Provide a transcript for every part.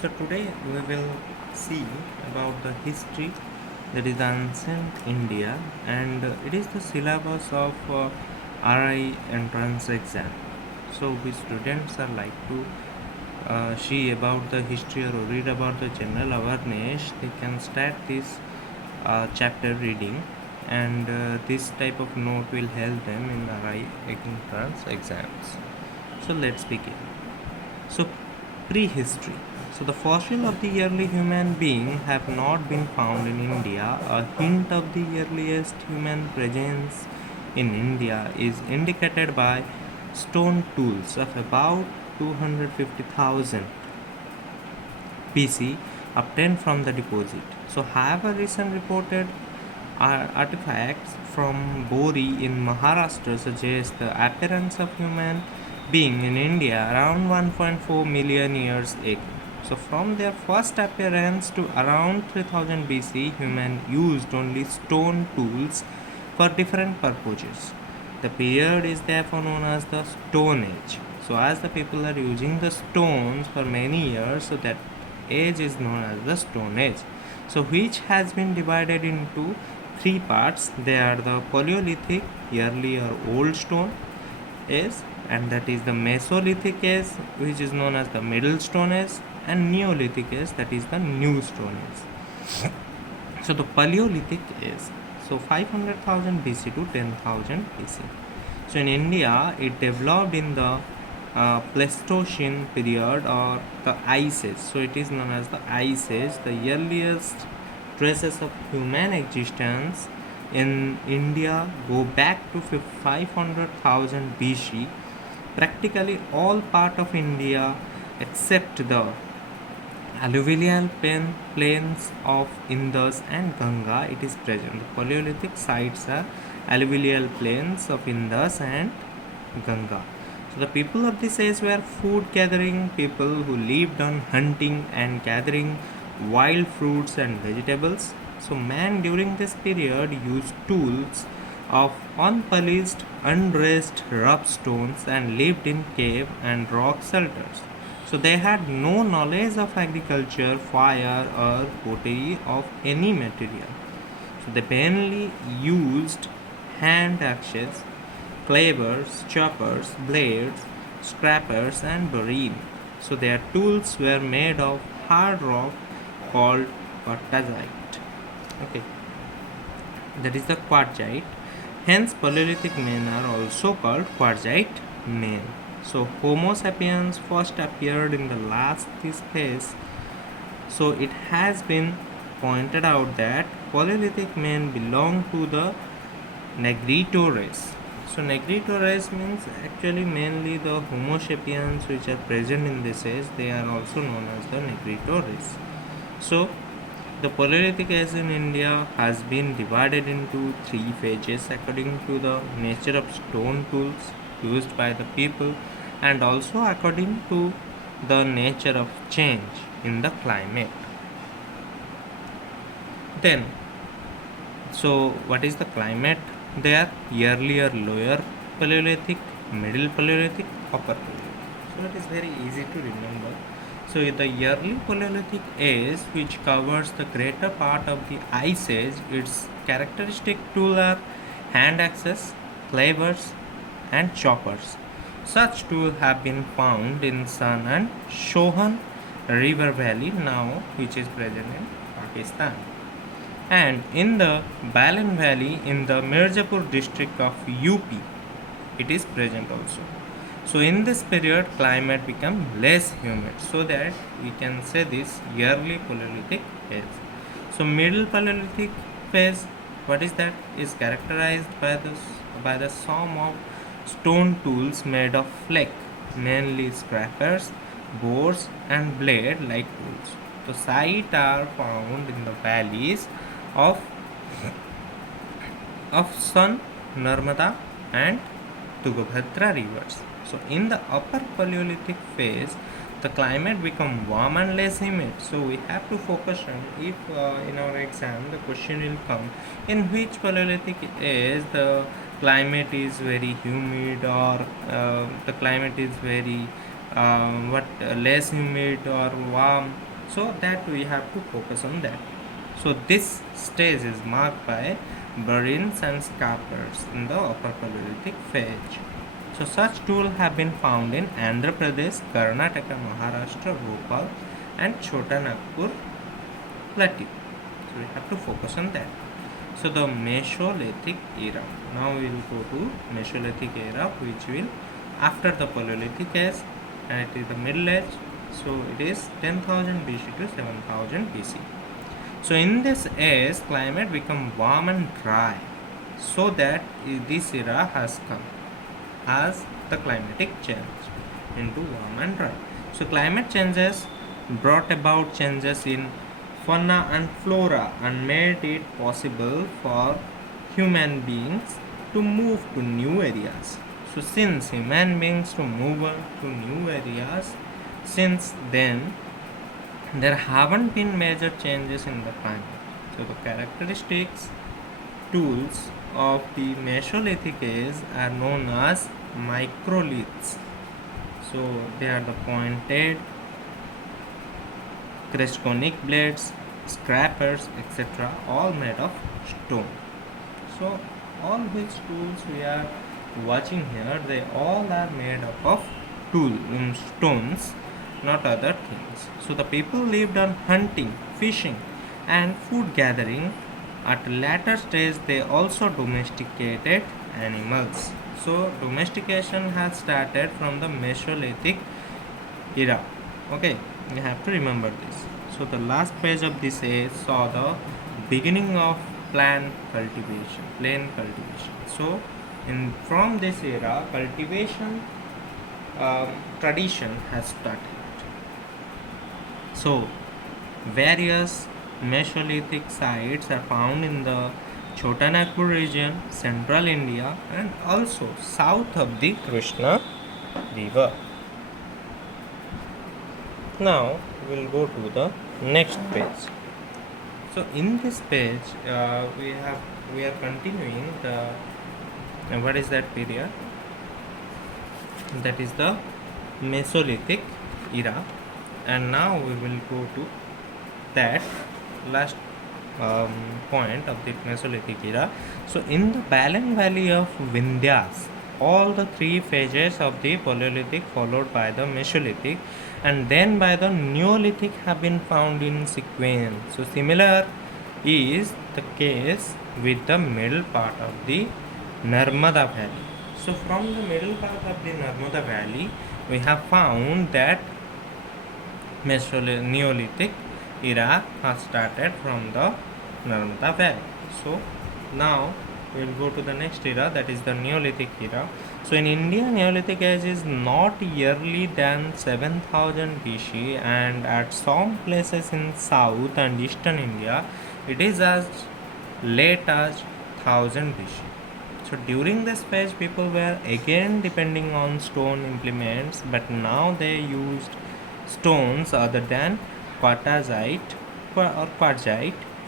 So today we will see about the history, that is the ancient India, and it is the syllabus of RI entrance exam. So we students are like to see about the history or read about the general awareness, they can start this chapter reading, and this type of note will help them in RI entrance exams. So let's begin. So, prehistory. So, the fossil of the early human being have not been found in India. A hint of the earliest human presence in India is indicated by stone tools of about 250,000 BC obtained from the deposit. So, however, recent reported artifacts from Bori in Maharashtra suggest the appearance of human being in India around 1.4 million years ago. So, from their first appearance to around 3000 BC, human used only stone tools for different purposes. The period is therefore known as the Stone Age. So, as the people are using the stones for many years, so that age is known as the Stone Age. So, which has been divided into three parts. They are the Paleolithic, early or old stone age, and that is the Mesolithic age, which is known as the Middle Stone Age, and Neolithic age, that is the New Stone Age. So the Paleolithic is 500,000 BC to 10,000 BC. So in India, it developed in the Pleistocene period or the Ice Age. So it is known as the Ice Age. The earliest traces of human existence in India go back to 500,000 BC. Practically all part of India except the alluvial plains of Indus and Ganga, it is present. The Paleolithic sites are alluvial plains of Indus and Ganga. So the people of this age were food gathering people who lived on hunting and gathering wild fruits and vegetables. So man during this period used tools of unpolished, undressed rough stones and lived in cave and rock shelters. So they had no knowledge of agriculture, fire, or pottery of any material. So they mainly used hand axes, clavers, choppers, blades, scrapers, and boring. So their tools were made of hard rock called quartzite. Okay, that is the quartzite. Hence, Paleolithic men are also called quartzite men. So, Homo sapiens first appeared in the last phase. So, it has been pointed out that Paleolithic men belong to the Negrito race. So, Negrito race means actually mainly the Homo sapiens which are present in this age, they are also known as the Negrito race. So, the Paleolithic age in India has been divided into three phases according to the nature of stone tools used by the people and also according to the nature of change in the climate. Then, so what is the climate there? Earlier lower Paleolithic, middle Paleolithic, upper Paleolithic. So it is very easy to remember. So the early Paleolithic age, which covers the greater part of the Ice Age, its characteristic tools are hand axes, clavers, and choppers. Such tools have been found in Son and Shohan River Valley now, which is present in Pakistan, and in the Balan Valley in the Mirzapur district of UP, it is present also. So in this period, climate become less humid, so that we can say this early Paleolithic age. So middle Paleolithic phase, what is that? Is characterized by the sum of stone tools made of flake, mainly scrapers, bores, and blade-like tools. The sites are found in the valleys of Son, Narmada, and Tungabhadra rivers. So in the upper Paleolithic phase, the climate become warm and less humid. So we have to focus on if in our exam the question will come in which Paleolithic age the climate is very humid or the climate is very less humid or warm. So that we have to focus on that. So this stage is marked by burins and scalpers in the Upper Paleolithic phase. So such tools have been found in Andhra Pradesh, Karnataka, Maharashtra, Bhopal and Chota Nagpur plateau. So we have to focus on that. So the Mesolithic era. Now we will go to Mesolithic era, which will after the Paleolithic age, and it is the Middle Age. So it is 10,000 BC to 7,000 BC. So in this age, climate become warm and dry, so that this era has come as the climatic change into warm and dry. So climate changes brought about changes in fauna and flora and made it possible for human beings to move to new areas. So since human beings to move to new areas, since then there haven't been major changes in the climate. So the characteristics tools of the Mesolithic age are known as microliths. So they are the pointed conic blades, scrapers, etc., all made of stone. So all which tools we are watching here, they all are made up of stones, not other things. So the people lived on hunting, fishing, and food gathering. At a later stage, they also domesticated animals. So domestication has started from the Mesolithic era. Okay, you have to remember this. So the last page of this age saw the beginning of plain cultivation. So in from this era, cultivation tradition has started. So various Mesolithic sites are found in the Chota Nagpur region, central India, and also south of the Krishna river. Now we'll go to the next page. So in this page, we are continuing the what is that period? That is the Mesolithic era, and now we will go to that last point of the Mesolithic era. So in the Balan Valley of Vindhyas, all the three phases of the Paleolithic followed by the Mesolithic and then by the Neolithic have been found in sequence. So similar is the case with the middle part of the Narmada Valley. So from the middle part of the Narmada Valley, we have found that Neolithic era has started from the Narmada Valley. So now we will go to the next era, that is the Neolithic era. So in India, Neolithic age is not early than 7000 BC, and at some places in south and eastern India, it is as late as 1000 BC. So during this phase, people were again depending on stone implements, but now they used stones other than quartzite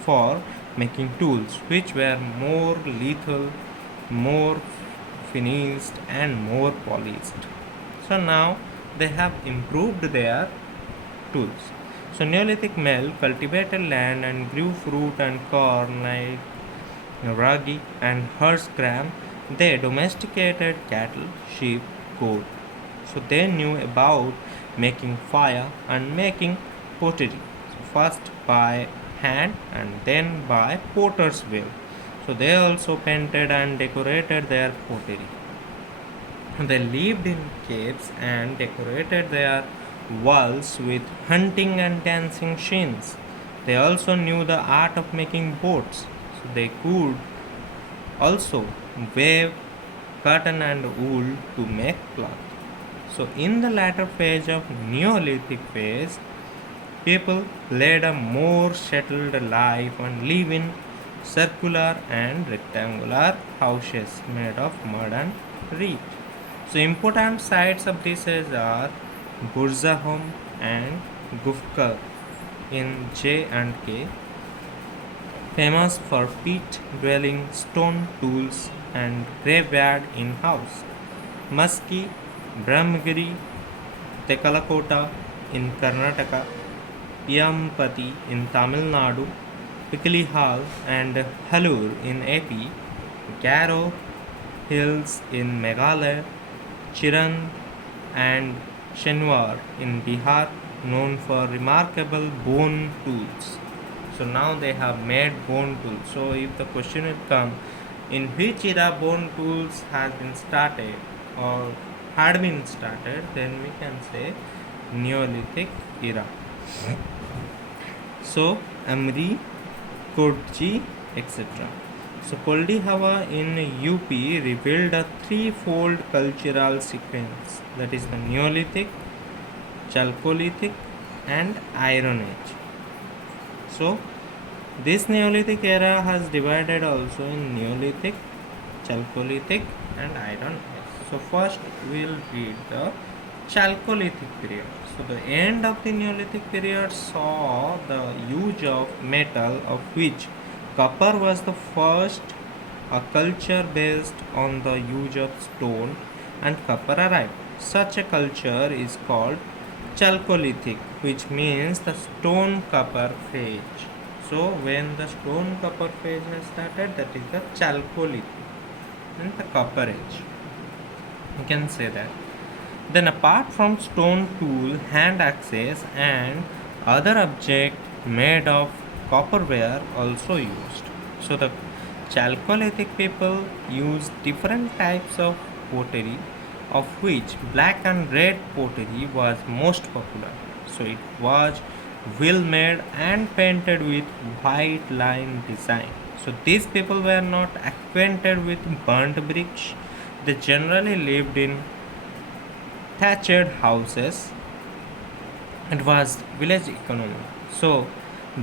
for making tools, which were more lethal, more finished, and more polished. So now they have improved their tools. So Neolithic male cultivated land and grew fruit and corn like ragi and horse gram. They domesticated cattle, sheep, goat. So they knew about making fire and making pottery. So first by hand and then by potter's wheel. So they also painted and decorated their pottery. They lived in caves and decorated their walls with hunting and dancing scenes. They also knew the art of making boats. So they could also weave cotton and wool to make cloth. So in the latter phase of Neolithic phase, people led a more settled life and live in circular and rectangular houses made of mud and reed. So important sites of this age are Burzahom and Gufkar in J and K, famous for peat dwelling, stone tools, and graveyard in house. Maski, Brahmagiri, Tekalakota in Karnataka, Yampati in Tamil Nadu, Pikilihal and Halur in AP, Garo Hills in Meghalaya, Chirand and Shenwar in Bihar, known for remarkable bone tools. So now they have made bone tools. So if the question will come, in which era bone tools has been started or had been started, then we can say Neolithic era. So Amri, Kodji, etc. So Poldi Hawa in UP revealed a threefold cultural sequence, that is the Neolithic, Chalcolithic and Iron Age. So this Neolithic era has divided also in Neolithic, Chalcolithic and Iron Age. So first we will read the Chalcolithic period. So the end of the Neolithic period saw the use of metal, of which copper was the first. A culture based on the use of stone and copper arrived. Such a culture is called Chalcolithic, which means the stone copper phase. So when the stone copper phase has started, that is the Chalcolithic and the copper age. You can say that. Then apart from stone tool, hand axes and other object made of copperware also used. So the Chalcolithic people used different types of pottery, of which black and red pottery was most popular. So it was well made and painted with white line design. So these people were not acquainted with burnt bricks. They generally lived in thatched houses. It was village economy. So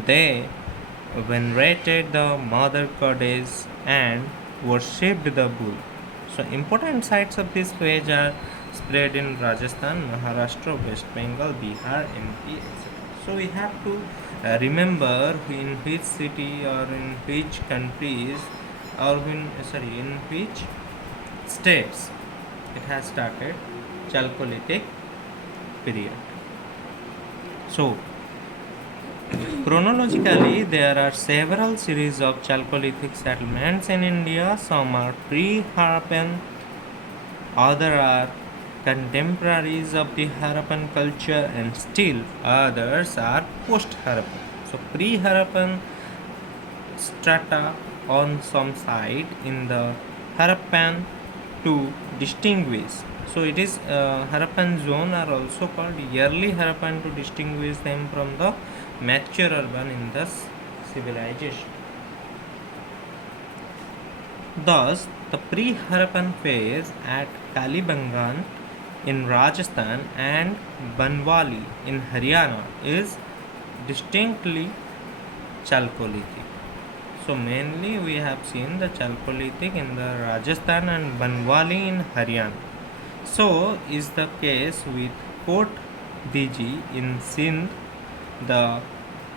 they venerated the mother goddess and worshipped the bull. So important sites of this phase are spread in Rajasthan, Maharashtra, West Bengal, Bihar, MP, etc. So we have to remember in which city or in which countries or in which states it has started Chalcolithic period. So chronologically, there are several series of Chalcolithic settlements in India. Some are pre-Harappan, others are contemporaries of the Harappan culture, and still others are post-Harappan. So pre-Harappan strata on some site in the Harappan to distinguish. So it is Harappan zone are also called early Harappan to distinguish them from the mature urban in the civilization. Thus, the pre-Harappan phase at Kalibangan in Rajasthan and Banwali in Haryana is distinctly Chalcolithic. So mainly we have seen the Chalcolithic in the Rajasthan and Banwali in Haryana. So is the case with Kot Diji in Sindh, the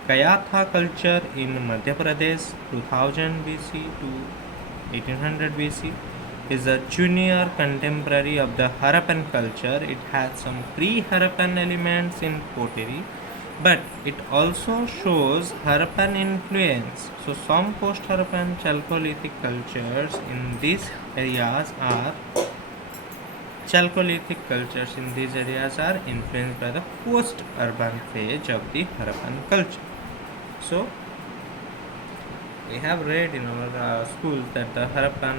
Kayatha culture in Madhya Pradesh 2000 BC to 1800 BC is a junior contemporary of the Harappan culture. It has some pre-Harappan elements in pottery, but it also shows Harappan influence. So some post-Harappan Chalcolithic cultures in these areas are influenced by the post-urban phase of the Harappan culture. So we have read in our schools that the Harappan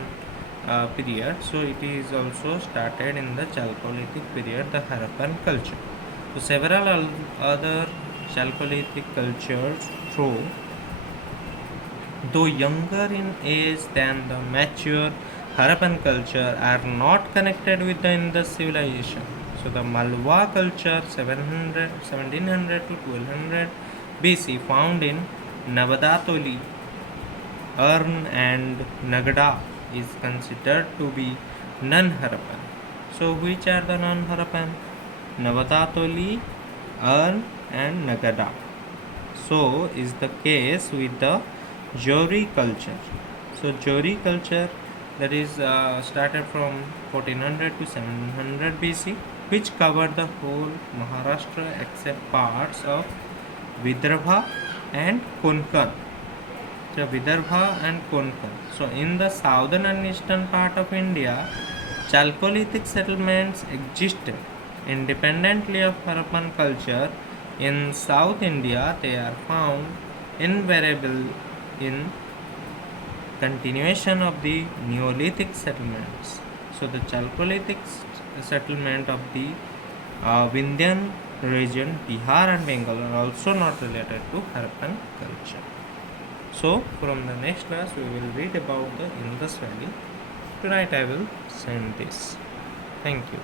period, so it is also started in the Chalcolithic period, the Harappan culture. So several other Chalcolithic cultures, though younger in age than the mature Harappan culture, are not connected with the Indus civilization. So the Malwa culture 1700 to 1200 BC found in Navadatoli, Urn and Nagada is considered to be non-Harappan. So which are the non-Harappan? Navadatoli, Urn and Nagada. So is the case with the Jori culture. So Jori culture, that is started from 1400 to 700 BC, which covered the whole Maharashtra except parts of Vidarbha and Konkan. So Vidarbha and Konkan. So in the southern and eastern part of India, Chalcolithic settlements existed independently of Harappan culture. In South India, they are found invariable in continuation of the Neolithic settlements. So the Chalcolithic settlement of the Vindhyan region, Bihar and Bengal are also not related to Harappan culture. So from the next class we will read about the Indus Valley. Tonight I will send this. Thank you.